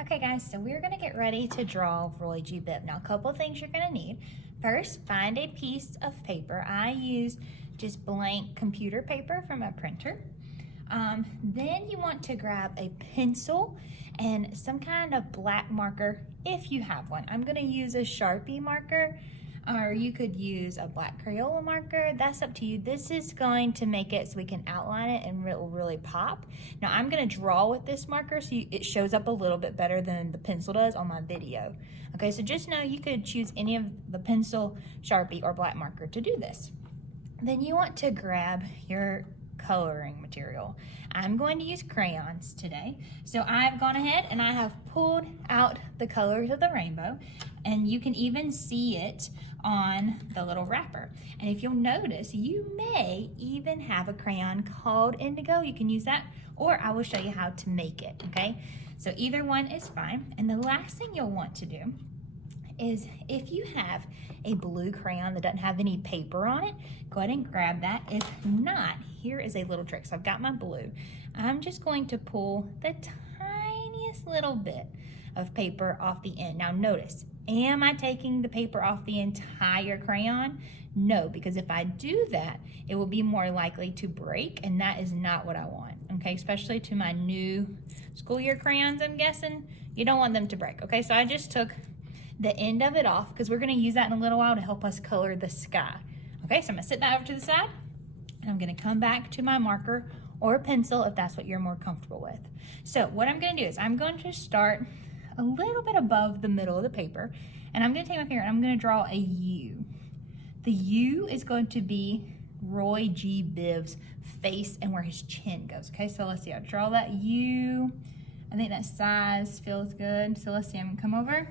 Okay guys, so we're gonna get ready to draw Roy G. Biv. Now a couple of things you're gonna need. First, find a piece of paper. I used just blank computer paper from a printer. Then you want to grab a pencil and some kind of black marker if you have one. I'm gonna use a Sharpie marker, or you could use a black Crayola marker. That's up to you. This is going to make it so we can outline it and it will really pop. Now I'm gonna draw with this marker so it shows up a little bit better than the pencil does on my video. Okay, so just know you could choose any of the pencil, Sharpie, or black marker to do this. Then you want to grab your coloring material. I'm going to use crayons today. So I've gone ahead and I have pulled out the colors of the rainbow, and you can even see it on the little wrapper. And if you'll notice, you may even have a crayon called indigo. You can use that, or I will show you how to make it, okay? So either one is fine. And the last thing you'll want to do is, if you have a blue crayon that doesn't have any paper on it, go ahead and grab that. If not, here is a little trick. So I've got my blue. I'm just going to pull the tiniest little bit of paper off the end. Now notice, am I taking the paper off the entire crayon? No, because if I do that, it will be more likely to break, and that is not what I want, okay? Especially to my new school year crayons, I'm guessing. You don't want them to break, okay? So I just took the end of it off because we're gonna use that in a little while to help us color the sky. Okay, so I'm gonna sit that over to the side, and I'm gonna come back to my marker or pencil if that's what you're more comfortable with. So what I'm gonna do is I'm going to start a little bit above the middle of the paper, and I'm gonna take my finger and I'm gonna draw a U. The U is going to be Roy G. Biv's face and where his chin goes. Okay, so let's see, I'll draw that U. I think that size feels good. So let's see, I'm gonna come over,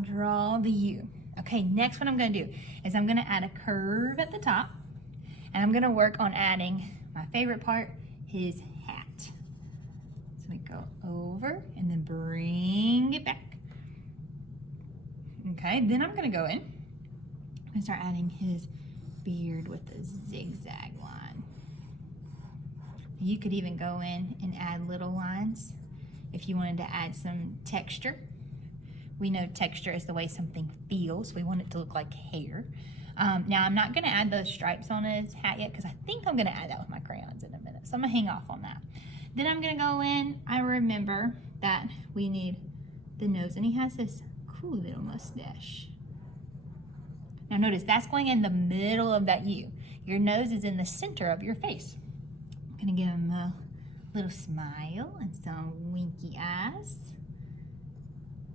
draw the U. Okay, next what I'm gonna do is I'm gonna add a curve at the top, and I'm gonna work on adding my favorite part, his hat. So we go over and then bring it back. Okay, then I'm gonna go in and start adding his beard with a zigzag line. You could even go in and add little lines if you wanted to add some texture. We know texture is the way something feels. We want it to look like hair. Now I'm not gonna add those stripes on his hat yet because I think I'm gonna add that with my crayons in a minute. So I'm gonna hang off on that. Then I'm gonna go in, I remember that we need the nose, and he has this cool little mustache. Now notice that's going in the middle of that U. Your nose is in the center of your face. I'm gonna give him a little smile and some winky eyes.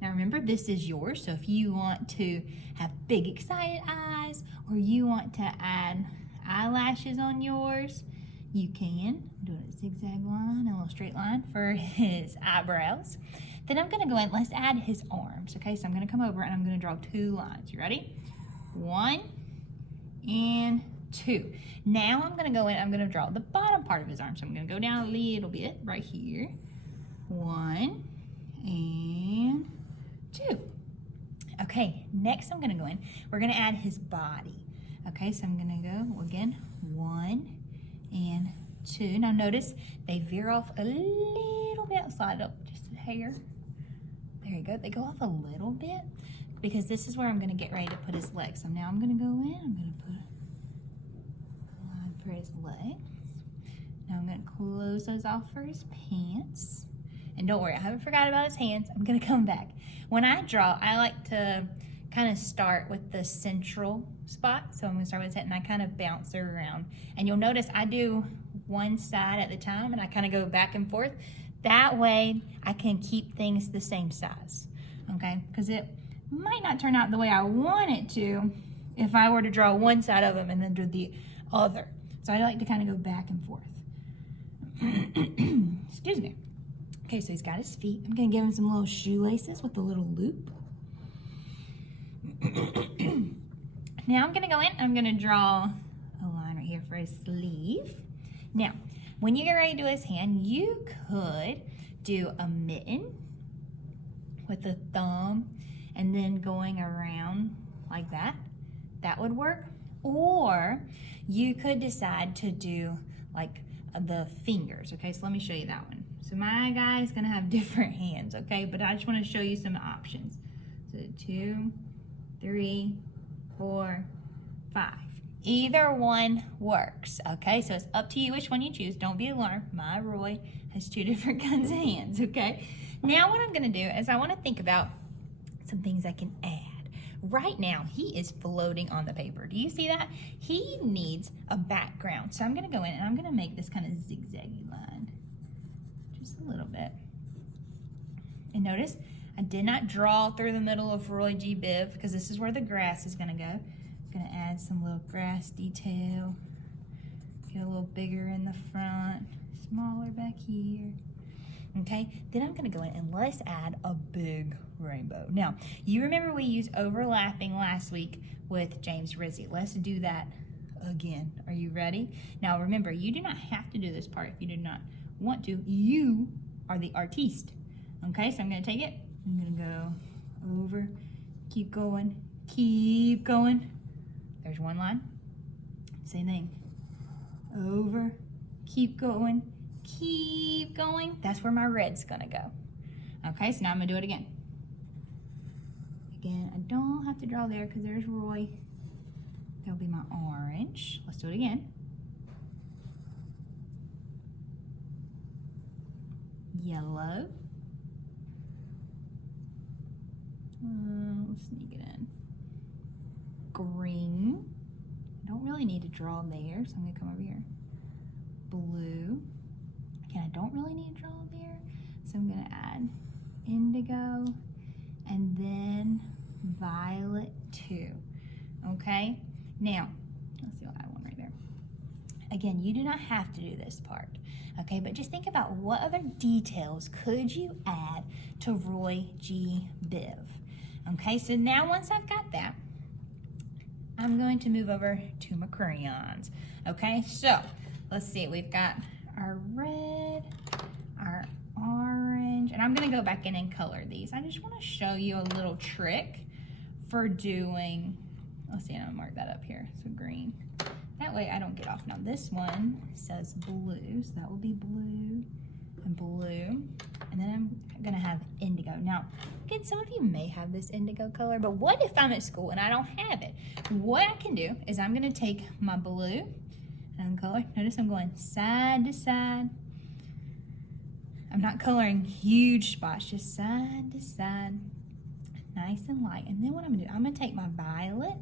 Now remember, this is yours, so if you want to have big excited eyes, or you want to add eyelashes on yours, you can. I'm doing a zigzag line, a little straight line for his eyebrows. Then I'm gonna go in, let's add his arms, okay? So I'm gonna come over and I'm gonna draw 2 lines. You ready? 1 and 2. Now I'm gonna go in, I'm gonna draw the bottom part of his arm. So I'm gonna go down a little bit right here. 1 and 2. Okay, next I'm gonna go in, we're gonna add his body. Okay, so I'm gonna go again, 1 and 2. Now notice they veer off a little bit, slide up just a hair. There you go, they go off a little bit because this is where I'm gonna get ready to put his legs. So now I'm gonna go in, I'm gonna put a line for his legs. Now I'm gonna close those off for his pants. And don't worry, I haven't forgot about his hands. I'm gonna come back. When I draw, I like to kind of start with the central spot. So I'm gonna start with his head and I kind of bounce it around. And you'll notice I do one side at a time and I kind of go back and forth. That way I can keep things the same size, okay? Because it might not turn out the way I want it to if I were to draw one side of him and then do the other. So I like to kind of go back and forth. Excuse me. Okay, so he's got his feet. I'm gonna give him some little shoelaces with a little loop. Now I'm gonna go in, I'm gonna draw a line right here for his sleeve. Now, when you get ready to do his hand, you could do a mitten with a thumb and then going around like that. That would work. Or you could decide to do like the fingers. Okay, so let me show you that one. So my guy is gonna have different hands, okay? But I just wanna show you some options. So 2, 3, 4, 5. Either one works, okay? So it's up to you which one you choose. Don't be alarmed. My Roy has 2 different kinds of hands, okay? Now what I'm gonna do is I wanna think about some things I can add. Right now, he is floating on the paper. Do you see that? He needs a background. So I'm gonna go in and I'm gonna make this kind of zigzaggy line. Just a little bit. And notice, I did not draw through the middle of Roy G. Biv because this is where the grass is gonna go. I'm gonna add some little grass detail. Get a little bigger in the front, smaller back here. Okay, then I'm gonna go in and let's add a big rainbow. Now, you remember we used overlapping last week with James Rizzi. Let's do that again. Are you ready? Now remember, you do not have to do this part if you do not want to. You are the artiste. Okay, so I'm gonna take it, I'm gonna go over, keep going, keep going. There's one line. Same thing. Over, keep going, keep going. That's where my red's gonna go. Okay, so now I'm gonna do it again. Again, I don't have to draw there because there's Roy. That'll be my orange. Let's do it again. Yellow. Let's sneak it in. Green. I don't really need to draw there, so I'm gonna come over here. Blue. Again, I don't really need to draw there, so I'm gonna add indigo and then violet too. Okay? Now, let's see, I'll add one right there. Again, you do not have to do this part, okay? But just think about what other details could you add to Roy G. Biv. Okay, so now once I've got that, I'm going to move over to my crayons. Okay, so let's see, we've got our red, our orange, and I'm gonna go back in and color these. I just wanna show you a little trick for doing, let's see, I'm gonna mark that up here, so green. That way I don't get off. Now this one says blue, so that will be blue and blue. And then I'm gonna have indigo. Now, again, some of you may have this indigo color, but what if I'm at school and I don't have it? What I can do is I'm gonna take my blue and color. Notice I'm going side to side. I'm not coloring huge spots, just side to side, nice and light. And then what I'm gonna do, I'm gonna take my violet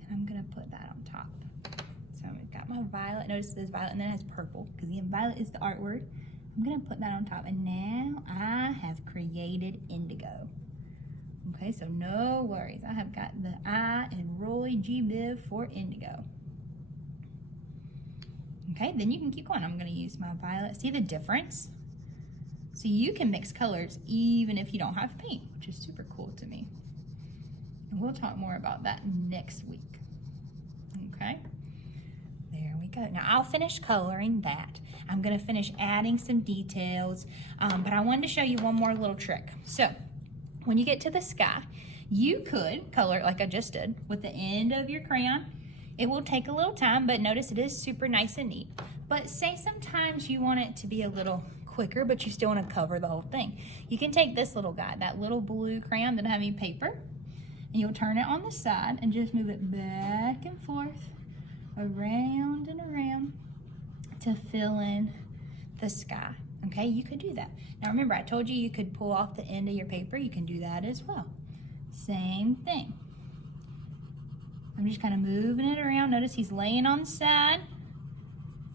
and I'm gonna put that on top. So I've got my violet, notice this violet, and then it has purple, because again, violet is the art word. I'm gonna put that on top, and now I have created indigo. Okay, so no worries. I have got the I in Roy G. Biv for indigo. Okay, then you can keep going. I'm gonna use my violet. See the difference? So you can mix colors even if you don't have paint, which is super cool to me. And we'll talk more about that next week. Okay, there we go. Now I'll finish coloring that. I'm gonna finish adding some details, but I wanted to show you one more little trick. So when you get to the sky, you could color it like I just did with the end of your crayon. It will take a little time, but notice it is super nice and neat. But say sometimes you want it to be a little quicker, but you still want to cover the whole thing. You can take this little guy, that little blue crayon that doesn't have any paper, and you'll turn it on the side and just move it back and forth, around and around to fill in the sky. Okay, you could do that. Now remember, I told you you could pull off the end of your paper. You can do that as well. Same thing. I'm just kind of moving it around. Notice he's laying on the side.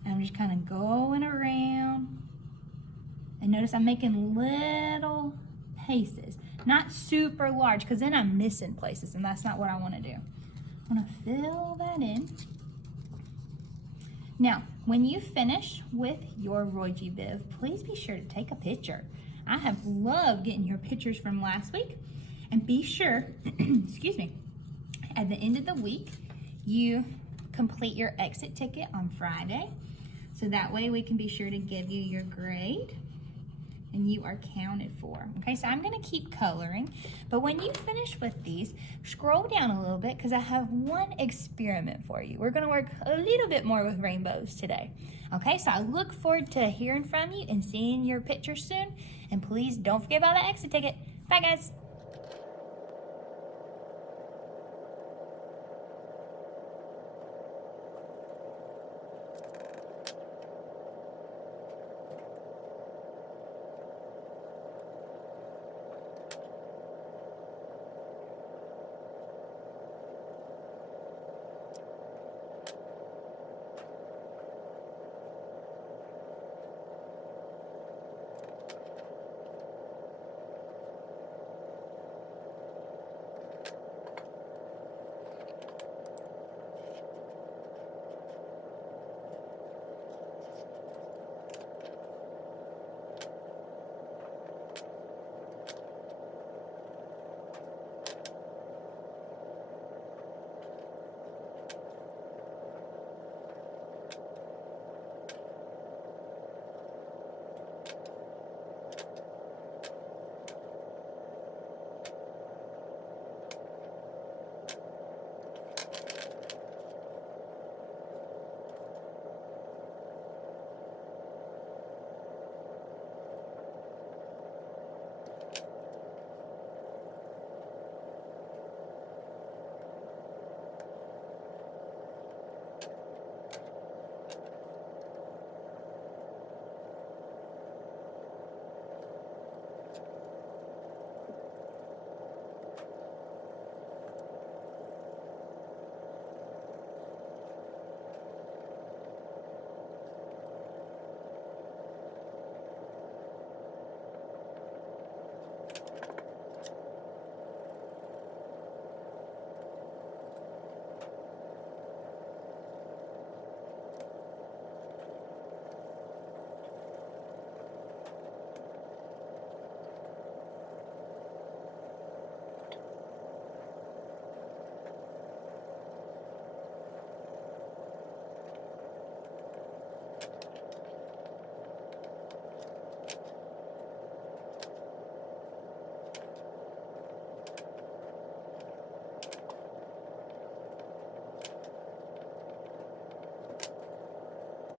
And I'm just kind of going around. And notice I'm making little paces. Not super large, because then I'm missing places, and that's not what I want to do. I want to fill that in. Now, when you finish with your Roy G. Biv, please be sure to take a picture. I have loved getting your pictures from last week. And be sure, excuse me, at the end of the week, you complete your exit ticket on Friday. So that way we can be sure to give you your grade and you are counted for. Okay, so I'm gonna keep coloring, but when you finish with these, scroll down a little bit because I have one experiment for you. We're gonna work a little bit more with rainbows today. Okay, so I look forward to hearing from you and seeing your picture soon, and please don't forget about the exit ticket. Bye guys.